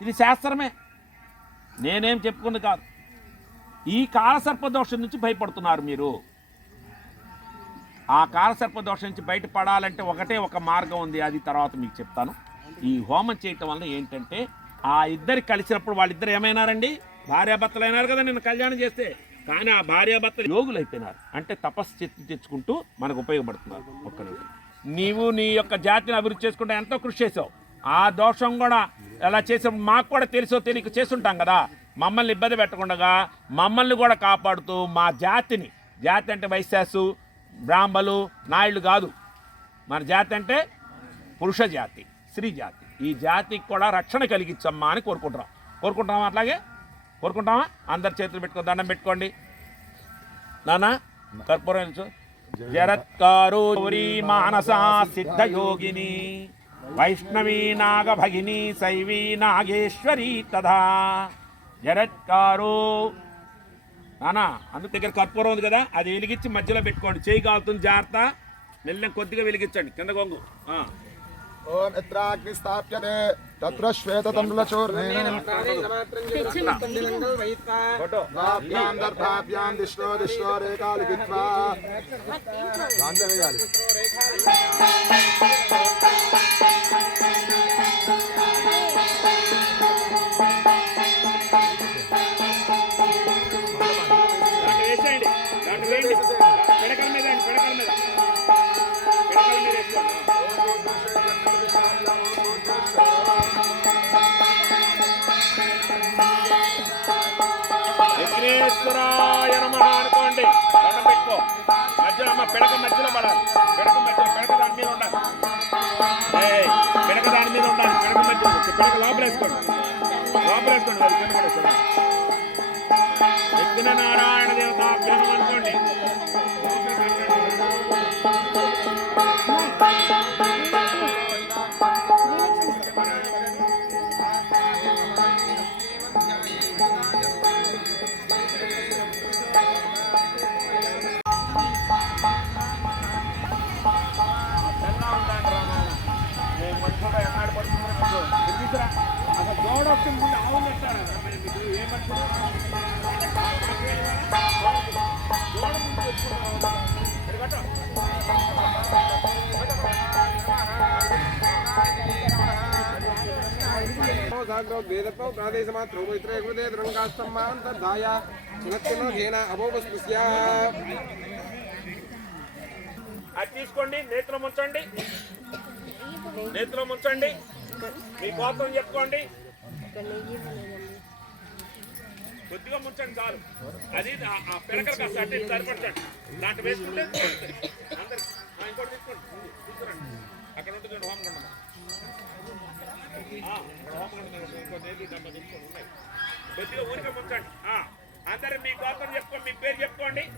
ఇది శాస్త్రమే. నేనేం చెప్పుకుంది కాదు. ఈ కాలసర్ప దోషం నుంచి భయపడుతున్నారు మీరు. ఆ కాలసర్ప దోషం నుంచి బయటపడాలంటే ఒకటే ఒక మార్గం ఉంది. అది తర్వాత మీకు చెప్తాను. ఈ హోమం చేయటం వల్ల ఏంటంటే ఆ ఇద్దరు కలిసినప్పుడు వాళ్ళిద్దరు ఏమైనారండి? భార్యాభర్తలు అయినారు కదా నేను కళ్యాణం చేస్తే. కానీ ఆ భార్యాభర్తలు యోగులు అయిపోయినారు అంటే తపస్సు చేసి తెచ్చుకుంటూ మనకు ఉపయోగపడుతున్నారు ఒక్క నీవు నీ యొక్క జాతిని అభివృద్ధి చేసుకుంటే ఎంతో కృషి చేసావు. ఆ దోషం కూడా ఎలా చేసావు మాకు కూడా తెలుసో తెలియక చేస్తుంటాం కదా. మమ్మల్ని ఇబ్బంది పెట్టకుండా మమ్మల్ని కూడా కాపాడుతూ మా జాతిని జాతి అంటే వైశ్యాసు బ్రాహ్మలు నాయుళ్ళు కాదు. మన జాతి అంటే పురుష జాతి స్త్రీ జాతి. ఈ జాతికి కూడా రక్షణ కలిగించమ్మా అని కోరుకుంటున్నాం. కోరుకుంటామా అట్లాగే? కోరుకుంటామా అందరి చేతులు పెట్టుకో దండం పెట్టుకోండి. నానా కర్పూరం తెలుసు జరత్కారూరి మానసా సిద్ధయోగిని. వైష్ణవీ నాగభగిని శైవీ నాగేశ్వరి తథా. జరత్కారు. నానా అందుకు దగ్గర కర్పూరం ఉంది కదా అది వెలిగించి మధ్యలో పెట్టుకోండి. చేయి కాలుతుంది జాగ్రత్త. మెల్లెం కొద్దిగా వెలిగించండి. కింద గొంగు ఓం యత్రాగ్ని స్థాప్యతే తత్ర శ్వేతతంబులచూర్ణేన ఫోటో ద్వాభ్యాం దర్భాభ్యాం దిష్టో దిష్టో రేఖా లిఖిత్వా దాంట్లో వేయాలి ఉన్నాడు అనుకోండి దండం పెట్టుకో. మధ్యలో అమ్మ పిడక మధ్యలో పడాలి. పిడక మధ్యలో పిడక దాని మీద ఉండాలి. పిడక దాని మీద ఉండాలి. పిడక మధ్యలో పిడక లోపల వేసుకోండి. లోపల వేసుకోండి అది కింద పడేసుకోండి. విఘ్న నారాయణ దేవతాభ్యాసం అనుకోండి. వేదత్వ ప్రాదేశమాత్రో మైత్రే కృతే దృంగాస్తమ్మాంతర్ధాయ సునత్తినోధేన అభోపస్పృశ్య అది తీసుకోండి నేత్రం ఉంచండి. నేత్రం ఉంచండి. మీ గోత్రం చెప్పుకోండి. కొద్దిగా ముంచండి చాలు. అది ఆ- ఆ పిడకలు కాస్త దాంట్లో వేసుకుంటే అందరు ఇంకోటి తీసుకోండి. తీసుకురండి. అక్కడ ఉంటుంది చూడండి హోమగుండం ఇంకో డబ్బా ఉన్నాయి. కొద్దిగా ఊరికే ముంచండి. ఆ, అందరు మీ గోత్రం చెప్పుకోండి మీ పేరు చెప్పుకోండి.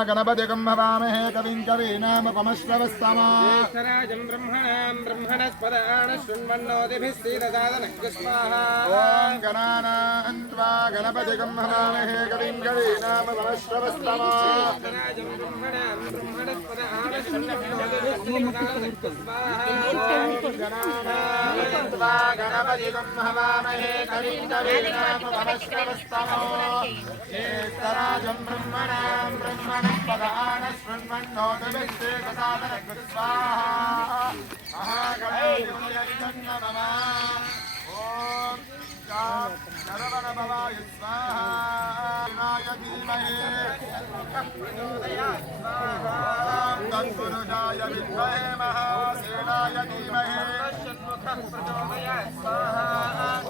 గణానాన్త్వా గణపతికం భవామహే కవిం కవీనామపమశ్రవస్తమా జ్యేష్ఠరాజం బ్రహ్మణాం బ్రహ్మణస్పదాన శృణ్వన్నోదిభిः శ్రీరసాదనః స్వాహా ఓం గణానాన్త్వా గణపతికం భవామహే కవిం కవీనామపమశ్రవస్తమా జ్యేష్ఠరాజం బ్రహ్మణాం బ్రహ్మణస్పదాన శృణ్వన్నోదిభిः శ్రీరసాదనః స్వాహా గణానాన్త్వా గణపతికం భవామహే కవిం కవీనామపమశ్రవస్తమా జ్యేష్ఠరాజం బ్రహ్మణాం బ్రహ్మణస్పదాన శృణ్వన్నోదవిస్తే కసాదనకృత్స్వాహా మహాగణాధిపతయే నమః ఓం శాం శరవణ భవాయ స్వాహా వినాయ ధీమహి ఓం తత్పురుషాయ విద్మహే మహాసేనాయ ధీమహి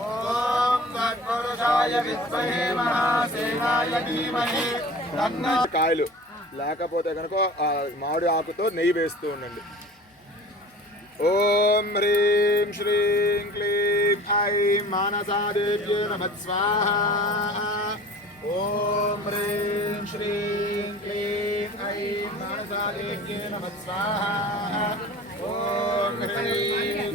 ఓం తత్పురుషాయ విద్మహే మహాసేనాయ ధీమహి కాయలు. లేకపోతే కనుక మామిడి ఆకుతో నెయ్యి వేస్తూ ఉండండి. ఓం హ్రీం శ్రీం క్లీం ఐం మానసాదేవ్య నమః ఓం హ్రీం శ్రీం క్లీం ఐం మానసాదేవ్య నమః ఓం హ్రీం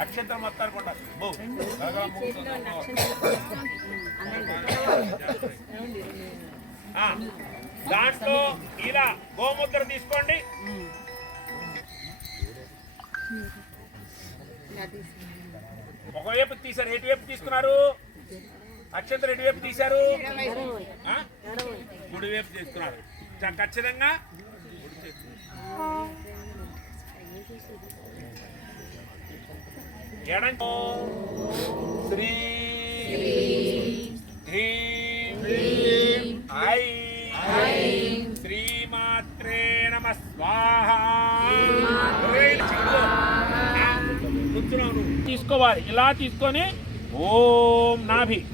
అక్షంతరం మొత్తానికి దాంట్లో ఇలా గోముద్ర తీసుకోండి. ఒకవైపు తీశారు ఎటువైపు తీసుకున్నారు? అక్షంతరం ఎటువైపు తీశారు? ఆ? కుడివైపు తీసుకున్నారు. చ- ఖచ్చితంగా. ఎడం శ్రీ హ్రీం ఐం శ్రీమాత్రే నమ స్వాహ. కూర్చున్నాను. తీసుకోవాలి. ఇలా తీసుకొని ఓం నాభి.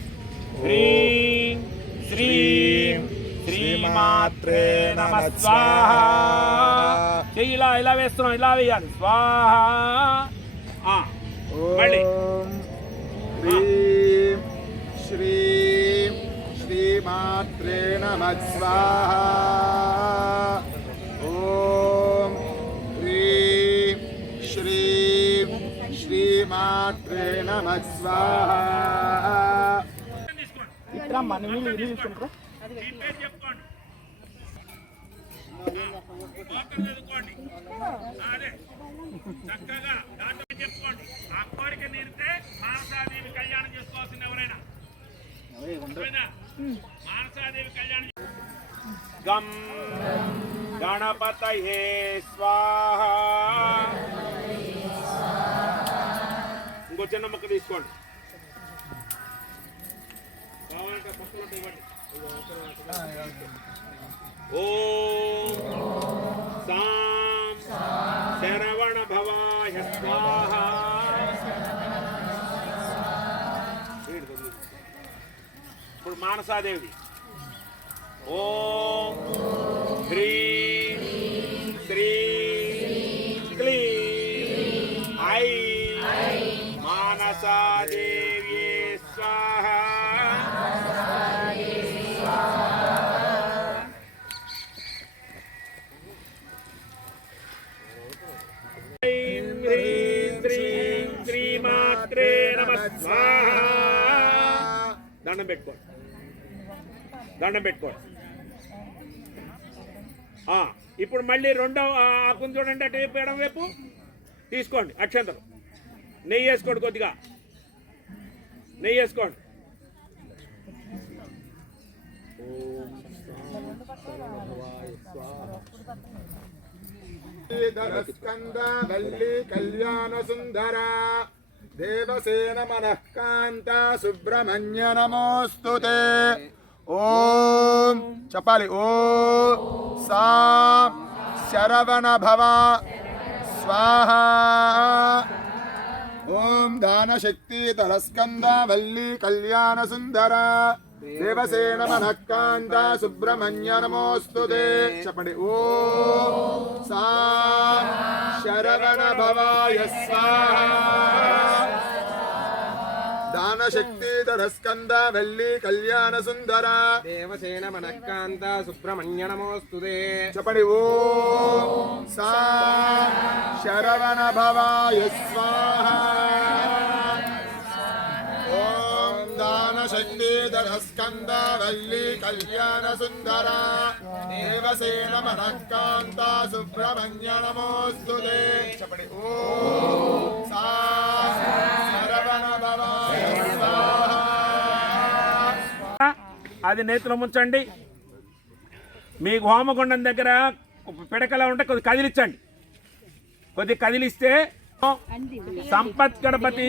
హ్రీం శ్రీం శ్రీమాత్రే నమ స్వాహ. చెయ్యి ఇలా ఇలా వేస్తున్నాం. ఇలా వేయాలి. స్వాహ. మళ్ళీ. హ్రీం శ్రీం శ్రీమాత్రే నమ ఓం. హ్రీం శ్రీం శ్రీమాత్రే నమ చక్కగా. చెప్పుకోండి. ఆ కోరిక తీరితే మానసాదేవి కళ్యాణం చేసుకోవాల్సింది ఎవరైనా? మానసాదేవి కళ్యాణం గం గణపతయే స్వాహ. ఇంకో చిన్న మొక్క తీసుకోండి. కావాలంటే మొక్కలు ఇవ్వండి. ఓం సాం శరవణ మానసాదేవి ఓం హ్రీం శ్రీం క్లీం ఐ మానసాదేవి స్వాహ. స్వాహ. దండం పెట్టుకోండి. దండం పెట్టుకోండి. ఇప్పుడు మళ్ళీ రెండో ఆకుని చూడండి అటు వైపు ఎడం వైపు తీసుకోండి అక్షంతరం నెయ్యి వేసుకోండి కొద్దిగా. నెయ్యి వేసుకోండి. కళ్యాణ సుందర దేవసేన మనఃకాంత సుబ్రహ్మణ్య నమోస్తు ఓం చెప్పాలి. ఓ సా శరవణ భవ స్వాహ. ఓం దానశక్తి తరస్కంద వల్లి కళ్యాణ సుందర. దేవసేన మనకాంత సుబ్రహ్మణ్య నమోస్తు చెప్పండి. ఓ సా శరవణ భవాయ స్వాహ. దానశక్తి తరస్కంద వల్లి కళ్యాణ సుందర. దేవసేన మనఃకాంత సుబ్రహ్మణ్య నమోస్తుతే చెప్పండి. ఓం సా శరవణ భవాయ స్వాహ. ఓం దానశక్తి ధరస్కంద వల్లి కళ్యాణ సుందర. దేవసేన మనఃకాంత సుబ్రహ్మణ్య నమోస్తు చెప్పండి. ఓం సా అది నేతిలో ముంచండి. మీకు హోమగుండం దగ్గర పిడకలా ఉంటే కొద్ది కదిలించండి. కొద్ది కదిలిస్తే సంపత్ గణపతి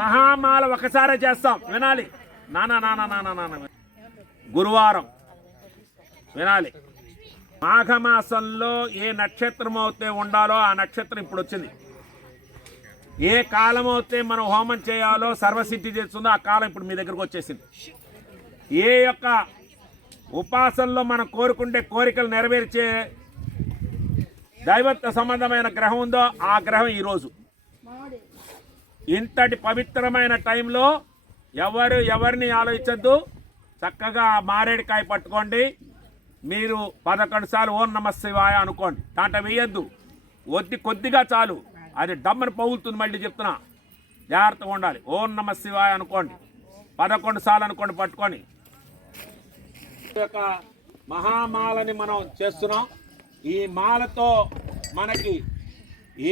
మహామాల ఒకసారే చేస్తాం. వినాలి. నానా నానా నానా నానా. గురువారం. వినాలి. మాఘమాసంలో ఏ నక్షత్రం అయితే ఉండాలో ఆ నక్షత్రం ఇప్పుడు వచ్చింది. ఏ కాలం అయితే మనం హోమం చేయాలో సర్వసిద్ధి చేస్తుందో ఆ కాలం ఇప్పుడు మీ దగ్గరకు వచ్చేసింది. ఏ యొక్క ఉపాసనలో మనం కోరుకుంటే కోరికలు నెరవేర్చే దైవత్వ సంబంధమైన గ్రహం ఉందో ఆ గ్రహం ఈరోజు. ఇంతటి పవిత్రమైన టైంలో ఎవరు ఎవరిని ఆలోచించద్దు. చక్కగా మారేడుకాయ పట్టుకోండి. మీరు పదకొండు సార్లు ఓం నమ శివాయ అనుకోండి. దాంట్లో వేయద్దు. వద్ది కొద్దిగా చాలు. అది డమ్మని పగులుతుంది మళ్ళీ చెప్తున్నా. జాగ్రత్తగా ఉండాలి. ఓం నమ శివాయ అనుకోండి. పదకొండు సార్లు అనుకోండి పట్టుకొని. యొక్క మహామాలని మనం చేస్తున్నాం. ఈ మాలతో మనకి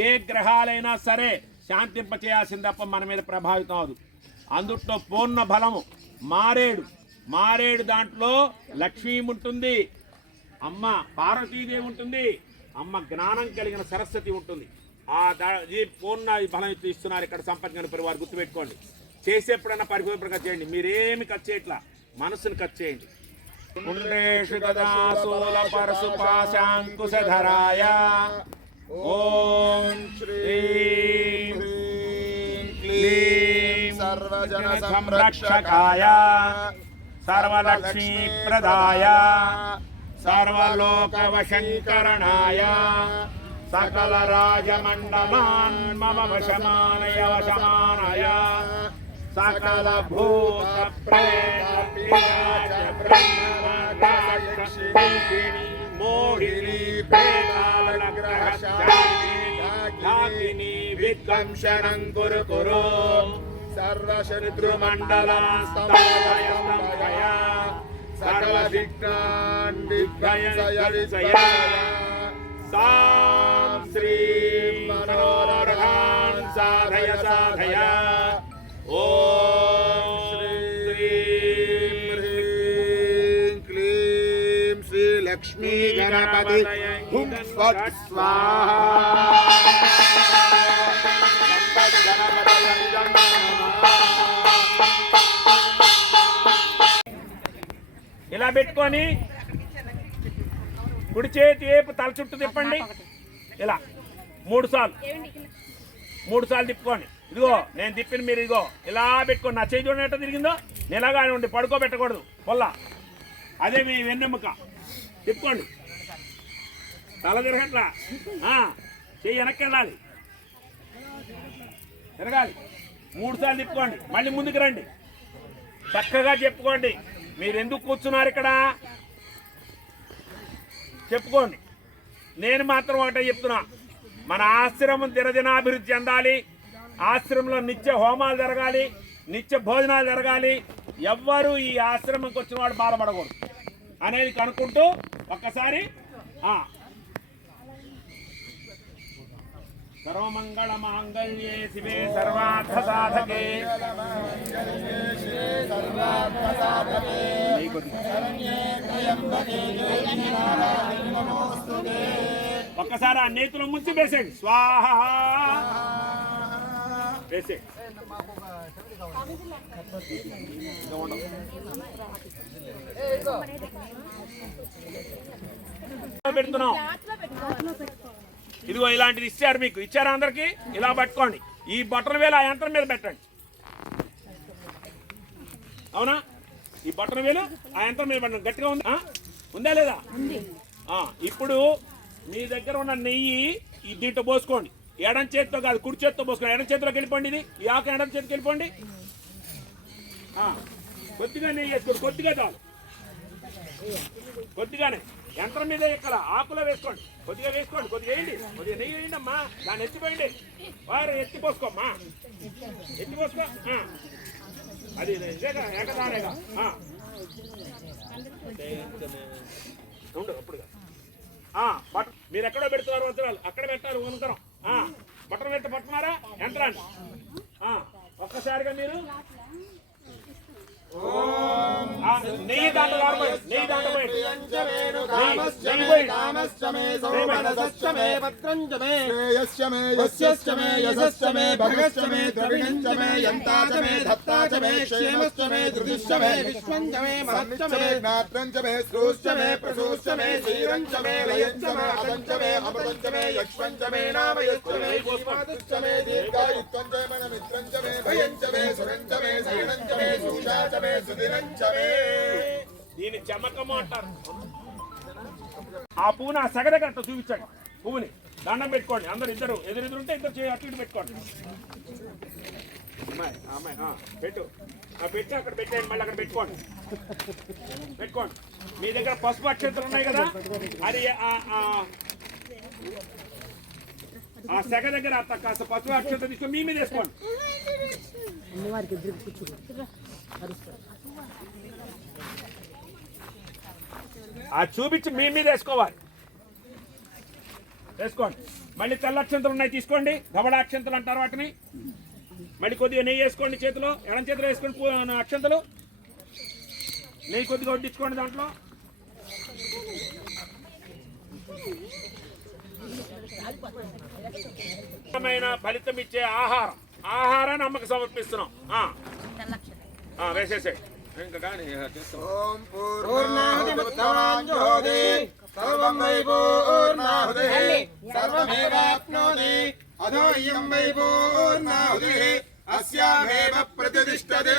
ఏ గ్రహాలైనా సరే శాంతింపచేయాల్సింది తప్ప మన మీద ప్రభావితం అవదు అందుట్లో పూర్ణ బలము మారేడు. మారేడు దాంట్లో లక్ష్మీ ఉంటుంది. అమ్మ పార్వతీదేవి ఉంటుంది. అమ్మ జ్ఞానం కలిగిన సరస్వతి ఉంటుంది. ఆ ఈ పూర్ణ బలం ఇస్తున్నారు ఇక్కడ సంపత్ గణపతి వారు గుర్తుపెట్టుకోండి. చేసేప్పుడన్నా పరిపూర్ణంగా చేయండి. మీరేమి ఖర్చు చేయట్లా? మనసును ఖర్చు చేయండి. कुण्डेषु गदासूलपरशुपाशाङ्कुशधराय ॐ श्रीं क्लीं सर्वजनसंरक्षकाय सर्वलक्ष्मीप्रदाय सर्वलोकवशङ्करणाय सकलराजमण्डलान् मम वशमानय वशमानय। सकलभूतप्रेत पंकिणी मोहिनी प्रेतालग्रहशालिनी विद्वं शरणं कुरु कुरु सर्वशत्रुमण्डलास्तमया सकलविघ्नान् विध्वंसयलिसया सां श्रीं मनोरथान् साधय साधय ॐ లక్ష్మీ హుం ఫట్ ఇలా పెట్టుకొని కుడి చేతి ఏపు తల చుట్టూ తిప్పండి. ఇలా మూడు సార్లు. మూడు సార్లు తిప్పుకోండి. ఇదిగో నేను తిప్పిన మీరు ఇదిగో. ఇలా పెట్టుకోండి. నా చేయి చూడండి ఎట్లా తిరిగిందో? నిలగానే ఉండి పడుకోబెట్టకూడదు. పొల్ల. అదే మీ వెన్నెముక. తిప్పుకోండి. తల తిరగట్లా. చెయ్యి వెనక్కి వెళ్ళాలి తిరగాలి. మూడు సార్లు తిప్పుకోండి. మళ్ళీ ముందుకు రండి. చక్కగా చెప్పుకోండి. మీరు ఎందుకు కూర్చున్నారు ఇక్కడ? చెప్పుకోండి. నేను మాత్రం ఒకటే చెప్తున్నా. మన ఆశ్రమం దినదినాభివృద్ధి చెందాలి. ఆశ్రమంలో నిత్య హోమాలు జరగాలి. నిత్య భోజనాలు జరగాలి. ఎవ్వరూ ఈ ఆశ్రమంకి వచ్చిన వాడు బాధపడకూడదు. అనేది కనుక్కుంటూ ఒక్కసారి ఆ. సర్వమంగళ మాంగళ్యే శివే సర్వార్థ సాధకే ఒక్కసారి ఆ నేతులు ముంచి వేసేయండి. స్వాహ. వేసే పెడుతున్నాం. ఇదిగో ఇలాంటిది ఇచ్చారు మీకు. ఇచ్చారు అందరికి? ఇలా పట్టుకోండి. ఈ బట్టల వేలు ఆ యంత్రం మీద పెట్టండి. అవునా? ఈ బట్టల వేలు ఆ యంత్రం మీద పెట్టండి. గట్టిగా ఉందా? ఉందా లేదా? ఇప్పుడు మీ దగ్గర ఉన్న నెయ్యి ఈ దీంట్లో పోసుకోండి. ఎడం చేతితో కాదు కుడి చేతితో పోసుకోండి. ఎడం చేతిలోకి వెళ్ళిపోండి ఇది. ఈ ఆకు ఎడం చేతికి వెళ్ళిపోండి. కొద్దిగా నెయ్యి వేసుకోండి. కొద్దిగా చాలు. కొద్దిగానే. యంత్రం మీద ఇక్కడ ఆకులో వేసుకోండి. కొద్దిగా వేసుకోండి. కొద్దిగా వేయండి. కొద్దిగా నెయ్యి వేయండి అమ్మా. దాన్ని ఎత్తిపోయండి. వారు ఎత్తిపోసుకోమ్మా ఎత్తిపోసుకో అది ఇదేగా ఏకదానేగా. ఉండు అప్పుడుగా బట్ మీరు ఎక్కడో పెడుతున్నారు వంతరాలు అక్కడ పెట్టాలి వంతరం బట్టలు పెట్టి పట్టుకున్నారా? యంత్రాన్ని. ఒక్కసారిగా మీరు. ఓ నెయ్యి దాంట్లో ఆడబోయి నెయ్యి దాంట్లో పోయి కామశ్చ నెయ్యి మే పోయి కామశ్చ మే సౌమనసశ్చ మే భద్రం చ మే శ్రేయశ్చ మే యస్యశ్చ మే యశశ్చ మే భగశ్చ మే ద్రవిణశ్చ మే యంతాచ మే దత్తాచ మే మన దీని మే చెమకము అంటారు. ఆ పువ్వుని ఆ సగ దగ్గర అట్లా చూపించండి. పువ్వుని దండం పెట్టుకోండి. అందరు ఇద్దరు ఎదురెదురు ఉంటే ఇద్దరు చేయి అటు ఇటు పెట్టుకోండి. అమ్మాయి ఆ అమ్మాయి ఆ, పెట్టు. పెట్టి అక్కడ పెట్టేయండి. మళ్ళీ అక్కడ పెట్టుకోండి. పెట్టుకోండి. మీ దగ్గర పసుపు అక్షంతలు ఉన్నాయి కదా? అది ఆ- ఆ- సెగ దగ్గర కాస్త పసుపు అక్షంత తీసుకొని మీ మీద వేసుకోండి. ఆ చూపించి మీ మీద వేసుకోవాలి. వేసుకోండి. మళ్ళీ తెల్ల అక్షంతలు ఉన్నాయి తీసుకోండి. గబడ అక్షంతలు అంటారు వాటిని. మళ్ళీ కొద్దిగా నెయ్యి వేసుకోండి చేతిలో. ఎడం చేతిలో వేసుకోండి అక్షంతలు. నెయ్యి కొద్దిగా వడ్డించుకోండి దాంట్లో. ఫలితం ఇచ్చే ఆహారం. ఆహారాన్ని అమ్మకి సమర్పిస్తున్నాం. ఆ. ఓం సర్వం వై పూర్ణాహుతి సర్వమేవాప్నోతి వై పూర్ణాహుతి అస్యామేవ ప్రతిష్టతే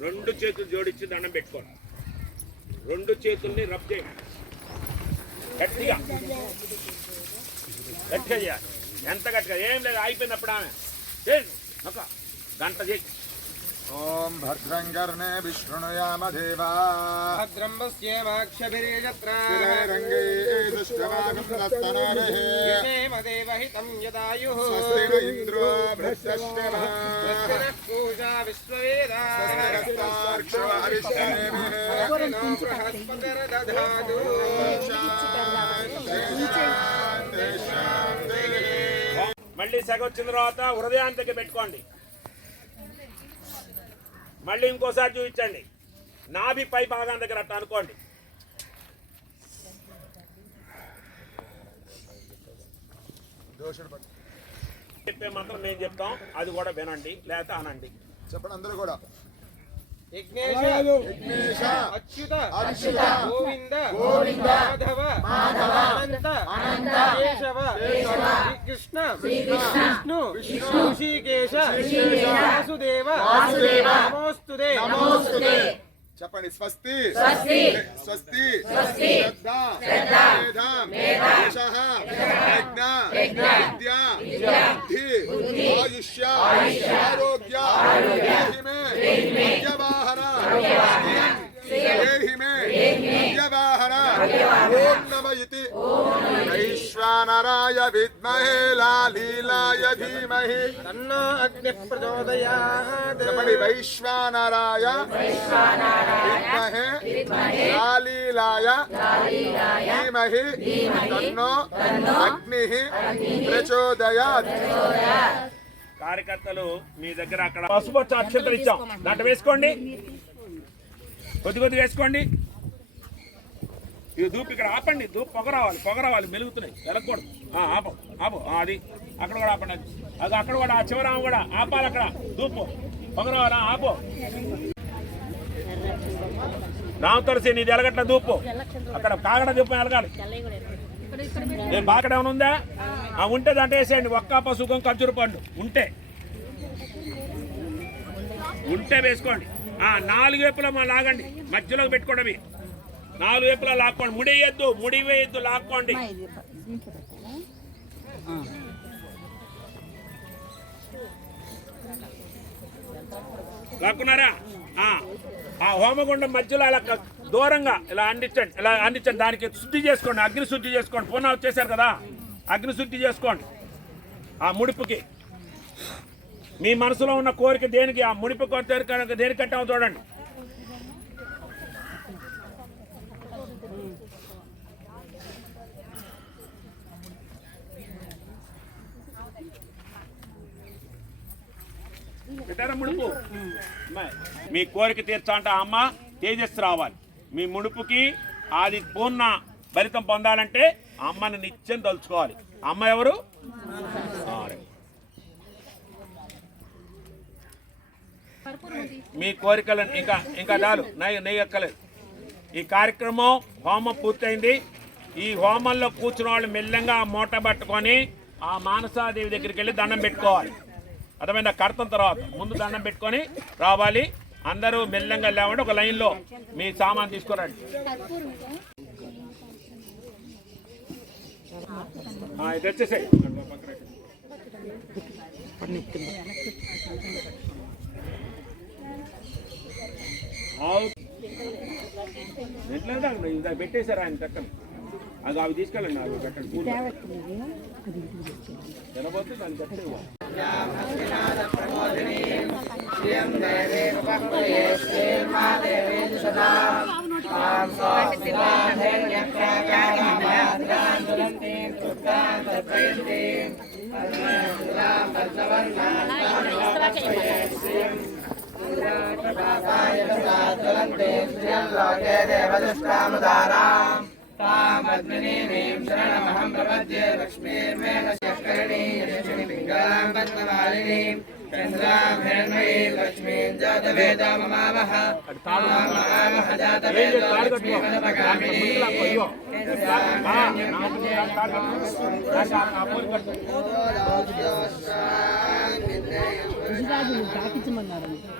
రెండు చేతులు జోడించి దండం పెట్టుకోండి. రెండు చేతుల్ని రబ్ చేయండి. గట్టిగా. గట్టిగా చేయాలి. ఎంత గట్టిగా? ఏం లేదు అయిపోయినప్పుడు ఆమె. చేయండి. ఒక. గంట స్వస్తి న ఇంద్రో బృహస్పతిః స్వస్తినః పూజా విశ్వవేదా స్వస్తిరస్తార్క్ష్యో హరిష్టనేమిః స్వస్తినో బృహస్పతిర్దధాతు శాంతి శాంతి మళ్ళీ సెగ వచ్చిన తర్వాత దగ్గర పెట్టుకోండి మళ్ళీ ఇంకోసారి చూపించండి. నాభి పై భాగం దగ్గర అట్లా అనుకోండి. చెప్పే మాత్రం మేము చెప్తాం. అది కూడా వినండి లేకపోతే అనండి. చెప్పండి అందరూ కూడా. అచ్యుత అచ్యుత గోవింద గోవింద మాధవ మాధవ కేశవ కృష్ణ విష్ణు విష్ణు ఋషికేశ వాసుదేవ నమోస్తుదే చెప్పండి స్వస్తి స్వస్తి శ్రద్ధ మేధాం యజ్ఞ విద్య బుద్ధి ఆయుష్య ఆరోగ్య దేహి మే మధ్యవాహన దేహి మే ఓం నమ ఇతి వైశ్వానరాయ విద్మహే లాలీలాయ ధీమహి తన్నో అగ్ని ప్రచోదయాత్ చెప్పండి వైశ్వానరాయ విద్మహే లాలీలాయ ధీమహి తన్నో అగ్ని ప్రచోదయాత్ కార్యకర్తలు మీ దగ్గర అక్కడ పసుపు అక్షంతలు ఇచ్చాం. దాంట్లో వేసుకోండి. కొద్ది కొద్ది వేసుకోండి. ఇది దూపు ఇక్కడ ఆపండి దూపు పొగ రావాలి పొగ రావాలి మెలుగుతున్నాయి వెలగకూడదు ఆపం ఆపు అది అక్కడ కూడా ఆపండి అది. అది అక్కడ కూడా ఆ చివరామ కూడా ఆపాలి అక్కడ ధూపు పొగ రావాలా ఆపు. రామ్ తులసి నీది ఎలగట్ల ధూపు అక్కడ కాగడ ధూపం ఎలగాలి. నేను బాకడ ఏమైనా ఉందా? ఆ ఉంటే దాంట్లో వేసేయండి ఒక్క పసుకం ఖర్జూర పండు ఉంటే. ఉంటే వేసుకోండి. ఆ నాలుగు వైపులా మా లాగండి మధ్యలో పెట్టుకోండి నాలుగు వైపులా లాక్కోండి. ముడి వేయద్దు ముడి వేయద్దు లాక్కోండి లాక్కున్నారా? ఆ, హోమగుండం మధ్యలో క- దూరంగా ఇలా అందించండి. ఇలా అందించండి. దానికి శుద్ధి చేసుకోండి. అగ్ని శుద్ధి చేసుకోండి. పునః వచ్చేసారు కదా? అగ్ని శుద్ధి చేసుకోండి. ఆ ముడిపుకి. మీ మనసులో ఉన్న కోరిక దేనికి? ఆ ముడిపు కోరిక దేనికి కట్టామో చూడండి ఇట్ట పెట్టారా ముడుపు అమ్మాయి, మీ కోరిక తీర్చాలంటే అమ్మ తేజస్సు రావాలి. మీ ముడుపుకి అది పూర్ణ ఫలితం పొందాలంటే అమ్మని నిత్యం తలుచుకోవాలి. అమ్మ ఎవరు? మీ కోరికలను ఇంకా ఇంకా చాలు. నెయ్యి నెయ్యి ఎక్కలేదు ఈ కార్యక్రమం హోమం పూర్తయింది. ఈ హోమంలో కూర్చున్న వాళ్ళు మెల్లంగా మూట పట్టుకొని ఆ మానసాదేవి దగ్గరికి వెళ్ళి దండం పెట్టుకోవాలి. అర్థమైన కడతం తర్వాత. ముందు దండం పెట్టుకొని రావాలి. అందరూ మెల్లంగా లేవండి. ఒక లైన్లో మీ సామాన్ తీసుకురండి. ఇది వచ్చేసాయి. పెట్టేశారు ఆయన చక్కని అది అవి తీసుకెళ్ళండి అవి పెట్టండి. తినబోతే దాన్ని కట్టే రాజు దాపించమన్నారు దా. ఏం చూస్తున్నావు ఇదిగో ఆ. ఎంతో తినవా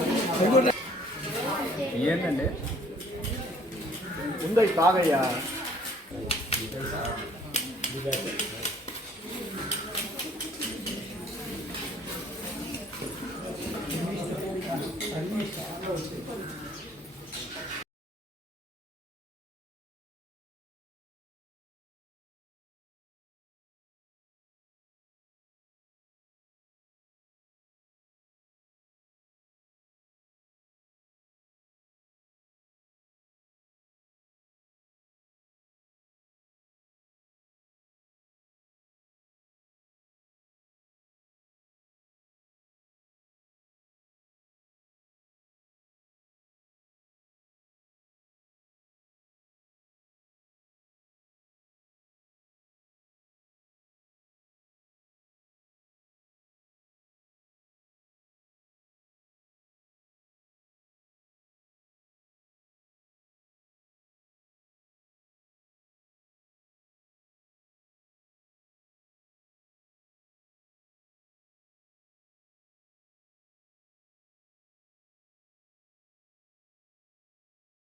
ఏంటండి? ఉందా కాగయ్యా